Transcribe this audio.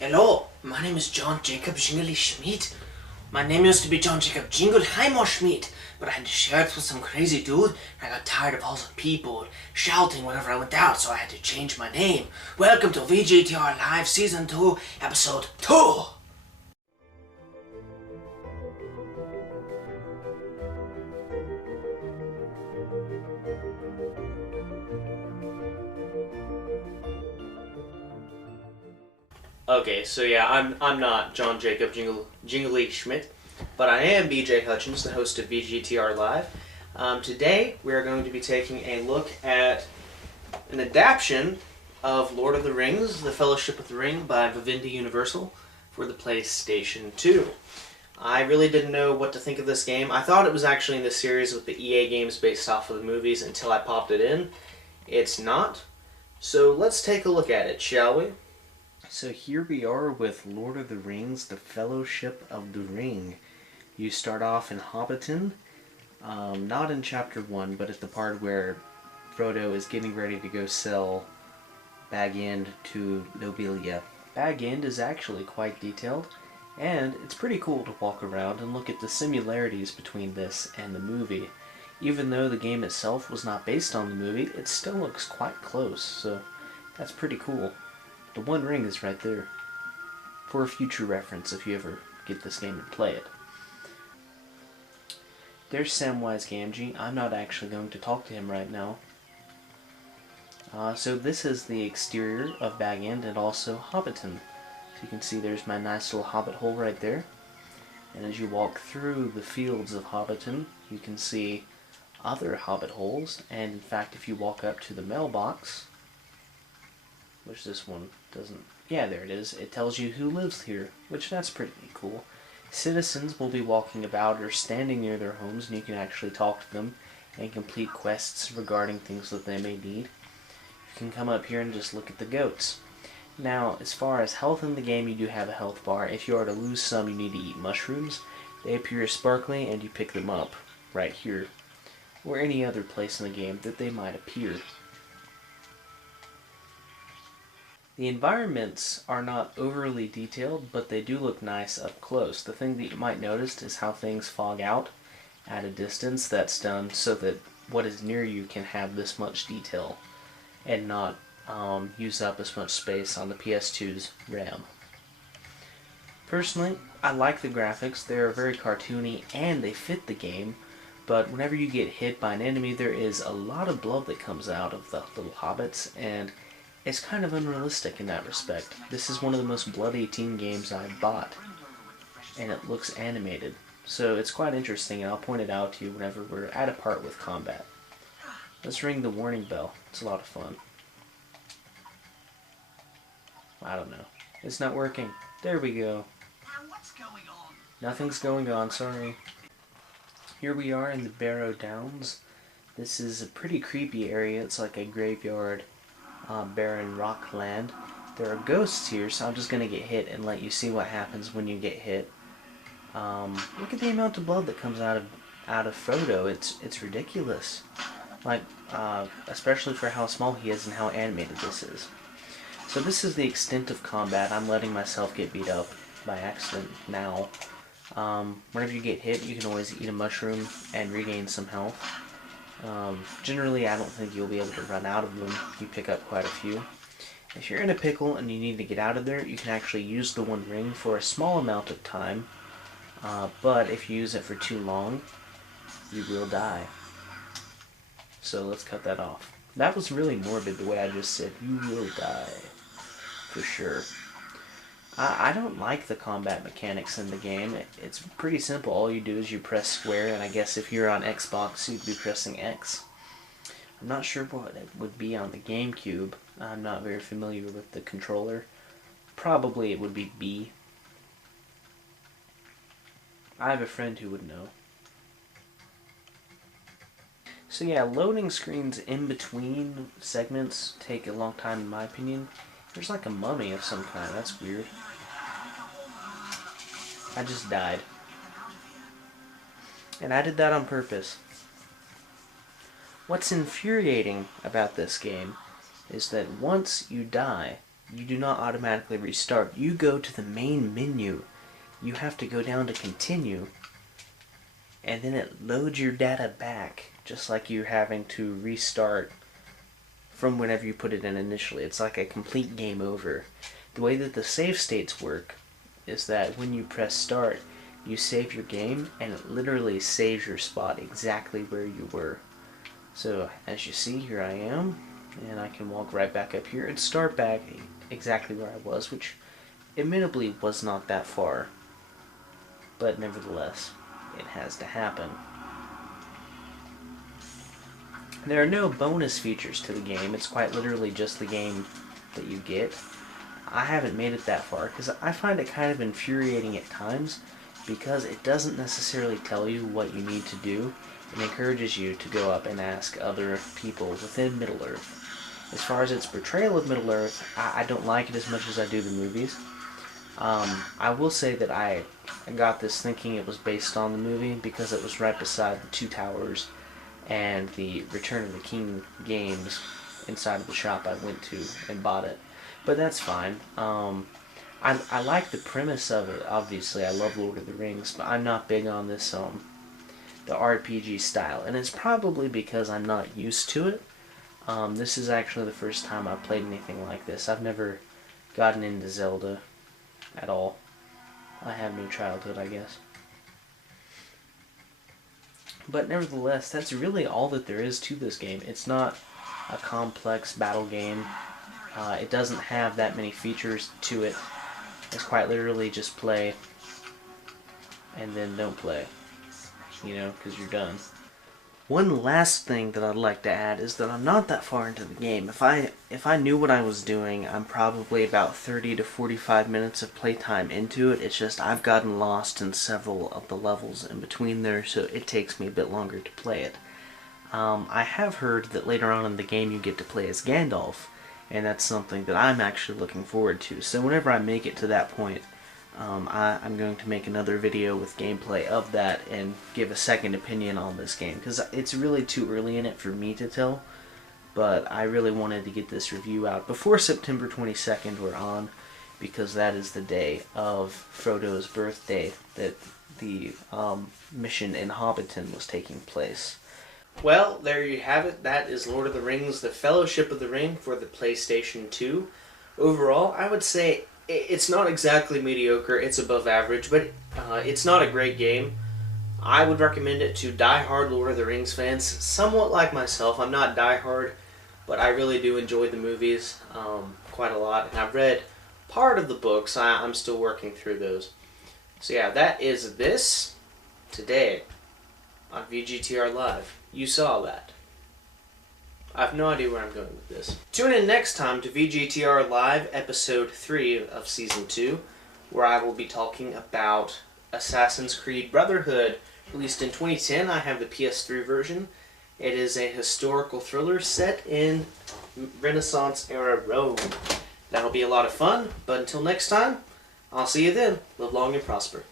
Hello, my name is John Jacob Jingly Schmidt. My name used to be John Jacob Jingleheimer Schmidt, but I had to share it with some crazy dude, and I got tired of all the people shouting whenever I went out, so I had to change my name. Welcome to VGTR Live Season 2, Episode 2! Okay, so yeah, I'm not John Jacob Jingly Schmidt, but I am BJ Hutchins, the host of VGTR Live. Today, we are going to be taking a look at an adaptation of Lord of the Rings, The Fellowship of the Ring by Vivendi Universal for the PlayStation 2. I really didn't know what to think of this game. I thought it was actually in the series with the EA games based off of the movies until I popped it in. It's not. So let's take a look at it, shall we? So here we are with Lord of the Rings, The Fellowship of the Ring. You start off in Hobbiton, not in Chapter 1, but at the part where Frodo is getting ready to go sell Bag End to Nobilia. Bag End is actually quite detailed, and it's pretty cool to walk around and look at the similarities between this and the movie. Even though the game itself was not based on the movie, it still looks quite close, so that's pretty cool. The One Ring is right there, for future reference if you ever get this game and play it. There's Samwise Gamgee. I'm not actually going to talk to him right now. So this is the exterior of Bag End and also Hobbiton. So you can see there's my nice little hobbit hole right there. And as you walk through the fields of Hobbiton, you can see other hobbit holes. And in fact, if you walk up to the mailbox, which this one doesn't... Yeah, there it is. It tells you who lives here, which that's pretty cool. Citizens will be walking about or standing near their homes, and you can actually talk to them and complete quests regarding things that they may need. You can come up here and just look at the goats. Now, as far as health in the game, you do have a health bar. If you are to lose some, you need to eat mushrooms. They appear sparkly, and you pick them up right here, or any other place in the game that they might appear. The environments are not overly detailed, but they do look nice up close. The thing that you might notice is how things fog out at a distance. That's done so that what is near you can have this much detail and not use up as much space on the PS2's RAM. Personally, I like the graphics. They're very cartoony and they fit the game, but whenever you get hit by an enemy, there is a lot of blood that comes out of the little hobbits, and it's kind of unrealistic in that respect. This is one of the most bloody teen games I've bought, and it looks animated. So it's quite interesting, and I'll point it out to you whenever we're at a part with combat. Let's ring the warning bell. It's a lot of fun. I don't know. It's not working. There we go. What's going on? Nothing's going on, sorry. Here we are in the Barrow Downs. This is a pretty creepy area. It's like a graveyard. Barren rock land. There are ghosts here, so I'm just going to get hit and let you see what happens when you get hit. Look at the amount of blood that comes out of Frodo. It's ridiculous. Like, especially for how small he is and how animated this is. So this is the extent of combat. I'm letting myself get beat up by accident now. Whenever you get hit, you can always eat a mushroom and regain some health. Generally, I don't think you'll be able to run out of them. You pick up quite a few. If you're in a pickle and you need to get out of there, you can actually use the One Ring for a small amount of time. But if you use it for too long, you will die. So let's cut that off. That was really morbid the way I just said, you will die. For sure. I don't like the combat mechanics in the game. It's pretty simple. All you do is you press square, and I guess if you're on Xbox, you'd be pressing X. I'm not sure what it would be on the GameCube. I'm not very familiar with the controller. Probably it would be B. I have a friend who would know. So yeah, loading screens in between segments take a long time in my opinion. There's like a mummy of some kind. That's weird. I just died. And I did that on purpose. What's infuriating about this game is that once you die, you do not automatically restart. You go to the main menu. You have to go down to continue, and then it loads your data back, just like you're having to restart from whenever you put it in initially. It's like a complete game over. The way that the save states work is that when you press start, you save your game, and it literally saves your spot exactly where you were. So as you see, here I am, and I can walk right back up here and start back exactly where I was, which admittedly was not that far, but nevertheless, it has to happen. There are no bonus features to the game. It's quite literally just the game that you get. I haven't made it that far because I find it kind of infuriating at times because it doesn't necessarily tell you what you need to do. It encourages you to go up and ask other people within Middle-earth. As far as its portrayal of Middle-earth, I don't like it as much as I do the movies. I will say that I got this thinking it was based on the movie because it was right beside the Two Towers and the Return of the King games inside of the shop I went to and bought it. But that's fine. I like the premise of it, obviously. I love Lord of the Rings, but I'm not big on this, the RPG style. And it's probably because I'm not used to it. This is actually the first time I've played anything like this. I've never gotten into Zelda at all. I have no childhood, I guess. But nevertheless, that's really all that there is to this game. It's not a complex battle game. It doesn't have that many features to it. It's quite literally just play and then don't play, you know, because you're done. One last thing that I'd like to add is that I'm not that far into the game. If I knew what I was doing, I'm probably about 30 to 45 minutes of playtime into it. It's just I've gotten lost in several of the levels in between there, so it takes me a bit longer to play it. I have heard that later on in the game you get to play as Gandalf, and that's something that I'm actually looking forward to. So whenever I make it to that point, I'm going to make another video with gameplay of that and give a second opinion on this game, because it's really too early in it for me to tell, but I really wanted to get this review out before September 22nd we're on, because that is the day of Frodo's birthday that the mission in Hobbiton was taking place. Well, there you have it. That is Lord of the Rings, The Fellowship of the Ring for the PlayStation 2. Overall, I would say it's not exactly mediocre, it's above average, but it's not a great game. I would recommend it to die-hard Lord of the Rings fans, somewhat like myself. I'm not die-hard, but I really do enjoy the movies quite a lot, and I've read part of the books. I'm still working through those. So yeah, that is this today on VGTR Live. You saw that. I have no idea where I'm going with this. Tune in next time to VGTR Live, Episode 3 of Season 2, where I will be talking about Assassin's Creed Brotherhood, released in 2010. I have the PS3 version. It is a historical thriller set in Renaissance-era Rome. That'll be a lot of fun, but until next time, I'll see you then. Live long and prosper.